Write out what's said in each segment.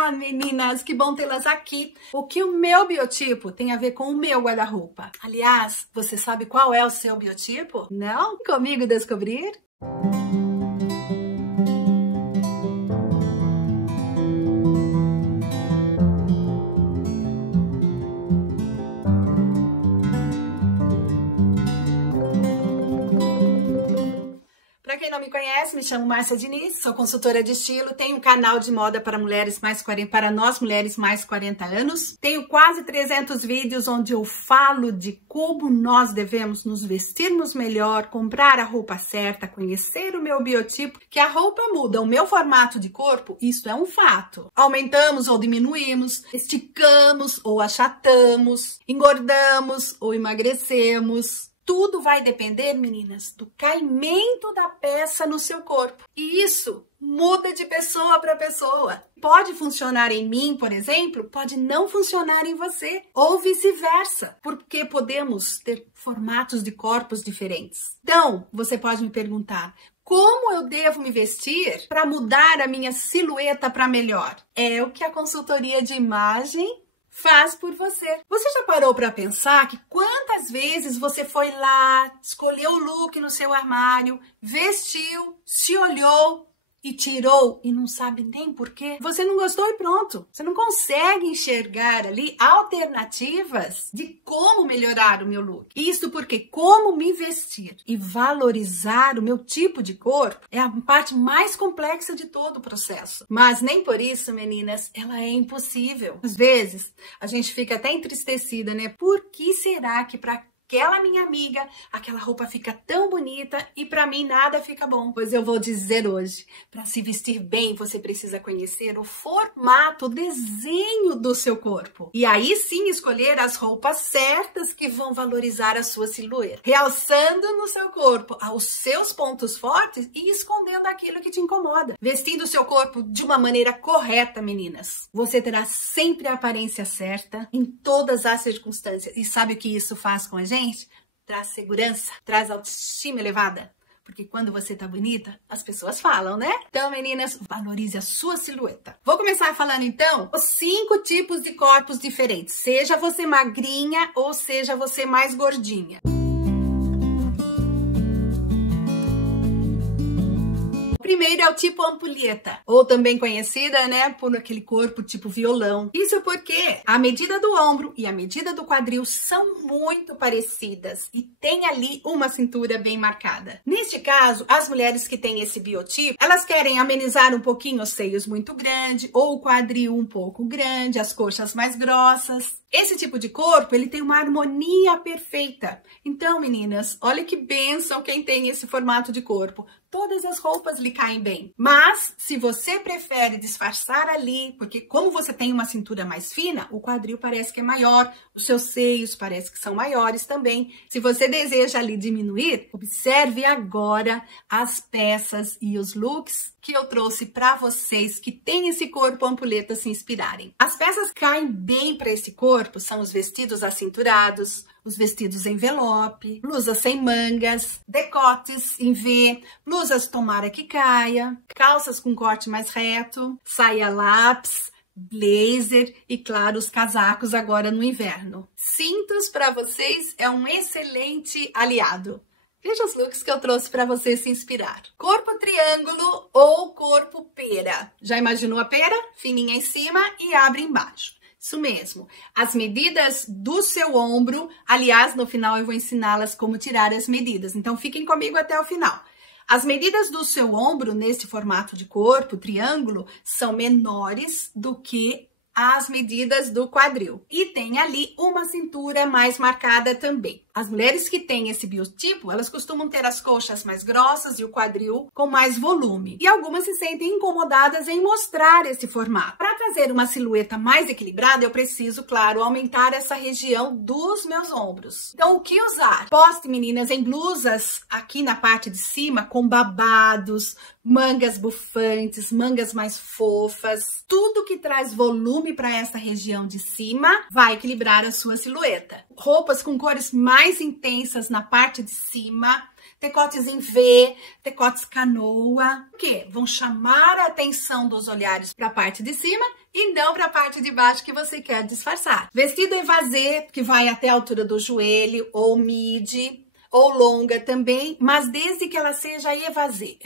Olá, meninas! Que bom tê-las aqui. O que o meu biotipo tem a ver com o meu guarda-roupa? Aliás, você sabe qual é o seu biotipo? Não? Comigo descobrir? Para quem não me conhece, me chamo Márcia Diniz, sou consultora de estilo, tenho um canal de moda para nós mulheres mais 40 anos. Tenho quase 300 vídeos onde eu falo de como nós devemos nos vestirmos melhor, comprar a roupa certa, conhecer o meu biotipo, que a roupa muda o meu formato de corpo, isso é um fato. Aumentamos ou diminuímos, esticamos ou achatamos, engordamos ou emagrecemos. Tudo vai depender, meninas, do caimento da peça no seu corpo. E isso muda de pessoa para pessoa. Pode funcionar em mim, por exemplo, pode não funcionar em você. Ou vice-versa, porque podemos ter formatos de corpos diferentes. Então, você pode me perguntar, como eu devo me vestir para mudar a minha silhueta para melhor? É o que a consultoria de imagem faz por você. Você já parou para pensar que quantas vezes você foi lá, escolheu o look no seu armário, vestiu, se olhou e tirou e não sabe nem por quê? Você não gostou e pronto. Você não consegue enxergar ali alternativas de como melhorar o meu look. Isso porque como me vestir e valorizar o meu tipo de corpo é a parte mais complexa de todo o processo. Mas nem por isso, meninas, ela é impossível. Às vezes, a gente fica até entristecida, né? Por que será que para aquela minha amiga, aquela roupa fica tão bonita e para mim nada fica bom? Pois eu vou dizer hoje, para se vestir bem, você precisa conhecer o formato, o desenho do seu corpo. E aí sim escolher as roupas certas que vão valorizar a sua silhueta, realçando no seu corpo os seus pontos fortes e escondendo aquilo que te incomoda. Vestindo o seu corpo de uma maneira correta, meninas, você terá sempre a aparência certa em todas as circunstâncias. E sabe o que isso faz com a gente? Traz segurança, traz autoestima elevada. Porque quando você tá bonita, as pessoas falam, né? Então, meninas, valorize a sua silhueta. Vou começar falando, então, os 5 tipos de corpos diferentes. Seja você magrinha ou seja você mais gordinha. Primeiro é o tipo ampulheta, ou também conhecida, né, por aquele corpo tipo violão. Isso porque a medida do ombro e a medida do quadril são muito parecidas e tem ali uma cintura bem marcada. Neste caso, as mulheres que têm esse biotipo, elas querem amenizar um pouquinho os seios muito grandes, ou o quadril um pouco grande, as coxas mais grossas. Esse tipo de corpo, ele tem uma harmonia perfeita. Então, meninas, olha que bênção quem tem esse formato de corpo. Todas as roupas lhe caem bem. Mas, se você prefere disfarçar ali, porque como você tem uma cintura mais fina, o quadril parece que é maior, os seus seios parece que são maiores também. Se você deseja ali diminuir, observe agora as peças e os looks que eu trouxe para vocês que têm esse corpo ampulheta se inspirarem. As peças que caem bem para esse corpo são os vestidos acinturados, os vestidos envelope, blusas sem mangas, decotes em V, blusas tomara que caia, calças com corte mais reto, saia lápis, blazer e, claro, os casacos agora no inverno. Cintos para vocês é um excelente aliado. Veja os looks que eu trouxe para você se inspirar. Corpo triângulo ou corpo pera. Já imaginou a pera? Fininha em cima e abre embaixo. Isso mesmo. As medidas do seu ombro, aliás, no final eu vou ensiná-las como tirar as medidas. Então, fiquem comigo até o final. As medidas do seu ombro, nesse formato de corpo, triângulo, são menores do que as medidas do quadril. E tem ali uma cintura mais marcada também. As mulheres que têm esse biotipo, elas costumam ter as coxas mais grossas e o quadril com mais volume. E algumas se sentem incomodadas em mostrar esse formato. Para trazer uma silhueta mais equilibrada, eu preciso, claro, aumentar essa região dos meus ombros. Então, o que usar? Poste, meninas, em blusas aqui na parte de cima com babados, mangas bufantes, mangas mais fofas. Tudo que traz volume para essa região de cima vai equilibrar a sua silhueta. Roupas com cores mais intensas na parte de cima decotes em V, decotes canoa, que vão chamar a atenção dos olhares para a parte de cima e não para a parte de baixo que você quer disfarçar. Vestido évasé, que vai até a altura do joelho, ou midi, ou longa também, mas desde que ela seja évasé,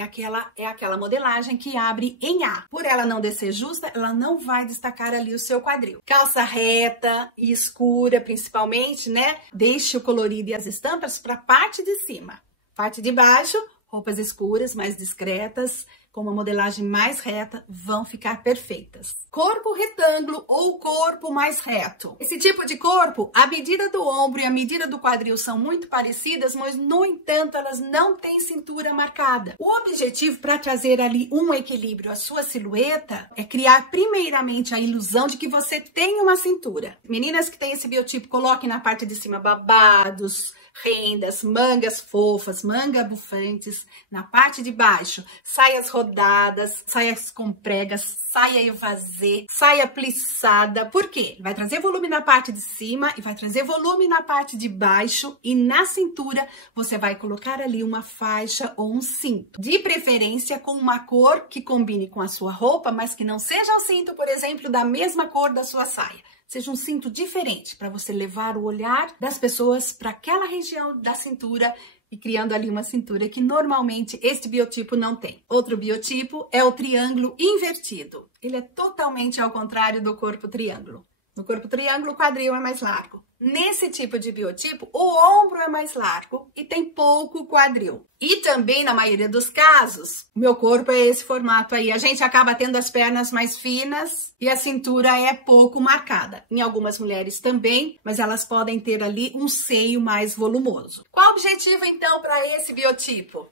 é aquela modelagem que abre em A. Por ela não descer justa, ela não vai destacar ali o seu quadril. Calça reta e escura, principalmente, né? Deixe o colorido e as estampas para a parte de cima. Parte de baixo, roupas escuras, mais discretas, com uma modelagem mais reta, vão ficar perfeitas. Corpo retângulo ou corpo mais reto. Esse tipo de corpo, a medida do ombro e a medida do quadril são muito parecidas, mas, no entanto, elas não têm cintura marcada. O objetivo para trazer ali um equilíbrio à sua silhueta é criar primeiramente a ilusão de que você tem uma cintura. Meninas que têm esse biotipo, coloquem na parte de cima babados, rendas, mangas fofas, manga bufantes. Na parte de baixo, saias rodadas, saias com pregas, saia évasé, saia plissada. Por quê? Vai trazer volume na parte de cima e vai trazer volume na parte de baixo, e na cintura você vai colocar ali uma faixa ou um cinto. De preferência com uma cor que combine com a sua roupa, mas que não seja o cinto, por exemplo, da mesma cor da sua saia. Seja um cinto diferente para você levar o olhar das pessoas para aquela região da cintura e criando ali uma cintura que normalmente este biotipo não tem. Outro biotipo é o triângulo invertido. Ele é totalmente ao contrário do corpo triângulo. No corpo triângulo, o quadril é mais largo. Nesse tipo de biotipo, o ombro é mais largo e tem pouco quadril. E também, na maioria dos casos, o meu corpo é esse formato aí. A gente acaba tendo as pernas mais finas e a cintura é pouco marcada. Em algumas mulheres também, mas elas podem ter ali um seio mais volumoso. Qual o objetivo, então, para esse biotipo?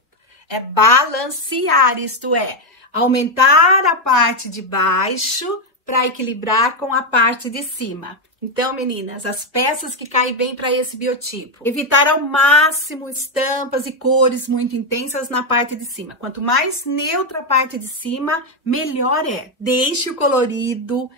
É balancear, isto é, aumentar a parte de baixo para equilibrar com a parte de cima. Então, meninas, as peças que caem bem para esse biotipo. Evitar ao máximo estampas e cores muito intensas na parte de cima. Quanto mais neutra a parte de cima, melhor é. Deixe o colorido,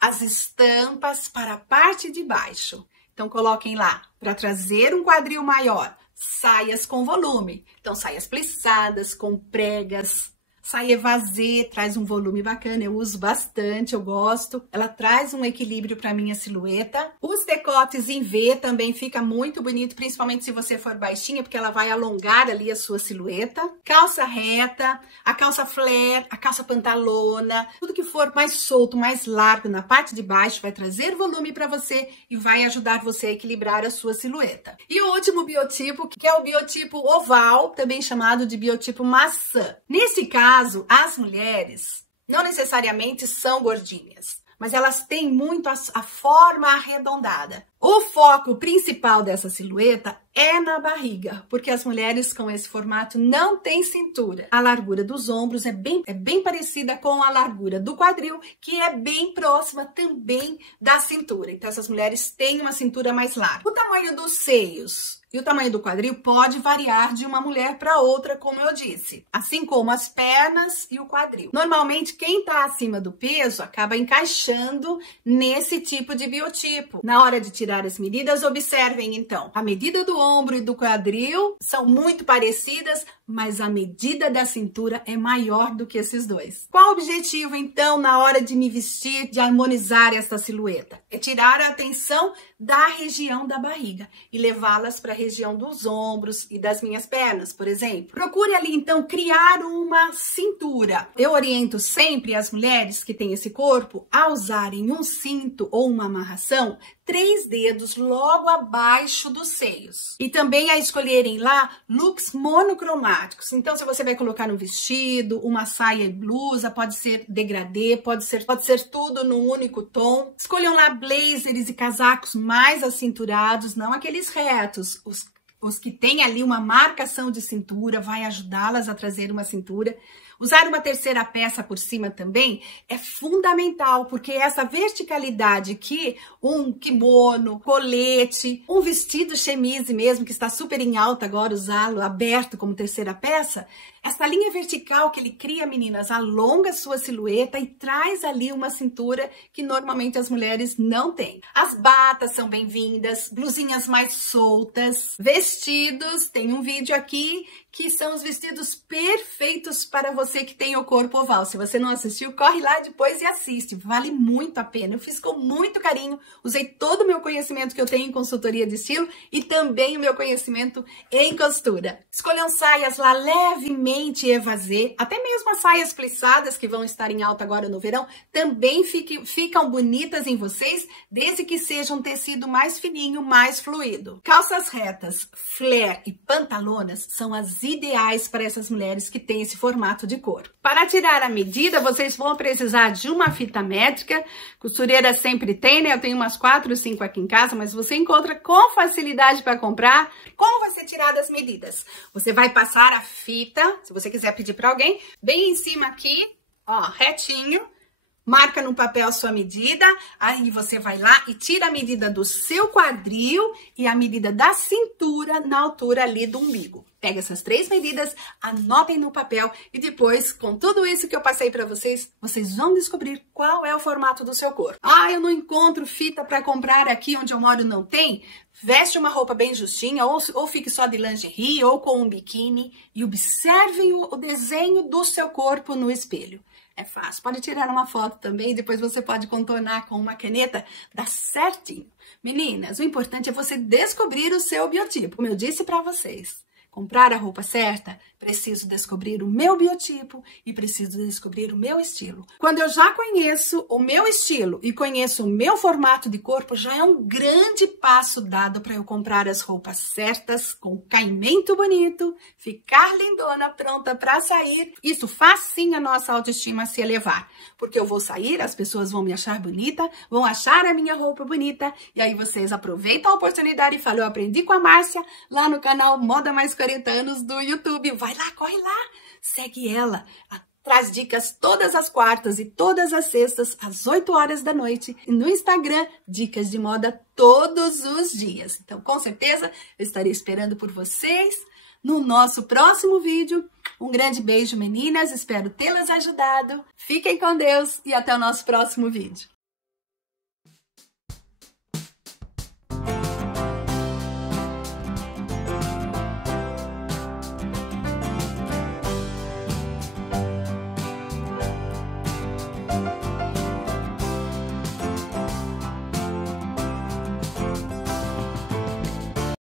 as estampas para a parte de baixo. Então, coloquem lá, para trazer um quadril maior, saias com volume. Então, saias plissadas, com pregas. Saia évasé traz um volume bacana, eu uso bastante, eu gosto. Ela traz um equilíbrio para minha silhueta. Os decotes em V também fica muito bonito, principalmente se você for baixinha, porque ela vai alongar ali a sua silhueta. Calça reta, a calça flare, a calça pantalona, tudo que for mais solto, mais largo na parte de baixo vai trazer volume para você e vai ajudar você a equilibrar a sua silhueta. E o último biotipo, que é o biotipo oval, também chamado de biotipo maçã. Nesse caso, as mulheres não necessariamente são gordinhas, mas elas têm muito a forma arredondada. O foco principal dessa silhueta é na barriga, porque as mulheres com esse formato não têm cintura. A largura dos ombros é bem parecida com a largura do quadril, que é bem próxima também da cintura. Então, essas mulheres têm uma cintura mais larga. O tamanho dos seios e o tamanho do quadril pode variar de uma mulher para outra, como eu disse, assim como as pernas e o quadril. Normalmente, quem está acima do peso acaba encaixando nesse tipo de biotipo. Na hora de tirar as medidas, observem então, a medida do ombro e do quadril são muito parecidas, mas a medida da cintura é maior do que esses dois. Qual o objetivo então na hora de me vestir, de harmonizar essa silhueta? É tirar a atenção da região da barriga e levá-las para a região dos ombros e das minhas pernas, por exemplo. Procure ali então criar uma cintura. Eu oriento sempre as mulheres que têm esse corpo a usarem um cinto ou uma amarração 3 dedos logo abaixo dos seios. E também a escolherem lá looks monocromáticos. Então, se você vai colocar um vestido, uma saia e blusa, pode ser degradê, pode ser tudo num único tom. Escolham lá blazers e casacos mais acinturados, não aqueles retos. Os que têm ali uma marcação de cintura, vai ajudá-las a trazer uma cintura. Usar uma terceira peça por cima também é fundamental, porque essa verticalidade que um kimono, colete, um vestido chemise mesmo, que está super em alta agora, usá-lo aberto como terceira peça, Essa linha vertical que ele cria, meninas, alonga sua silhueta e traz ali uma cintura que normalmente as mulheres não têm. As batas são bem-vindas, blusinhas mais soltas, vestidos, tem um vídeo aqui que são os vestidos perfeitos para você que tem o corpo oval. Se você não assistiu, corre lá depois e assiste, vale muito a pena. Eu fiz com muito carinho, usei todo o meu conhecimento que eu tenho em consultoria de estilo e também o meu conhecimento em costura. Escolham saias lá levemente evasê, até mesmo as saias plissadas que vão estar em alta agora no verão, também ficam bonitas em vocês, desde que seja um tecido mais fininho, mais fluido. Calças retas, flare e pantalonas são as ideais para essas mulheres que têm esse formato de corpo. Para tirar a medida, vocês vão precisar de uma fita métrica, costureira sempre tem, né? Eu tenho umas 4 ou 5 aqui em casa, mas você encontra com facilidade para comprar. Como vai ser tirada as medidas? Você vai passar a fita, se você quiser pedir para alguém, bem em cima aqui, ó, retinho, marca no papel a sua medida, aí você vai lá e tira a medida do seu quadril e a medida da cintura na altura ali do umbigo. Pega essas 3 medidas, anotem no papel e depois, com tudo isso que eu passei para vocês, vocês vão descobrir qual é o formato do seu corpo. Ah, eu não encontro fita para comprar aqui onde eu moro, não tem? Veste uma roupa bem justinha, ou fique só de lingerie ou com um biquíni e observe o desenho do seu corpo no espelho. É fácil, pode tirar uma foto também, depois você pode contornar com uma caneta, dá certinho. Meninas, o importante é você descobrir o seu biotipo, como eu disse para vocês. Comprar a roupa certa, preciso descobrir o meu biotipo e preciso descobrir o meu estilo. Quando eu já conheço o meu estilo e conheço o meu formato de corpo, já é um grande passo dado para eu comprar as roupas certas, com caimento bonito, ficar lindona, pronta para sair. Isso faz sim a nossa autoestima se elevar, porque eu vou sair, as pessoas vão me achar bonita, vão achar a minha roupa bonita, e aí vocês aproveitam a oportunidade e falam, eu aprendi com a Márcia lá no canal Moda Mais 40 Anos do YouTube. Vai lá, corre lá, segue ela. Ela traz dicas todas as quartas e todas as sextas, às 8 horas da noite. E no Instagram, dicas de moda todos os dias. Então, com certeza, eu estarei esperando por vocês no nosso próximo vídeo. Um grande beijo, meninas. Espero tê-las ajudado. Fiquem com Deus e até o nosso próximo vídeo.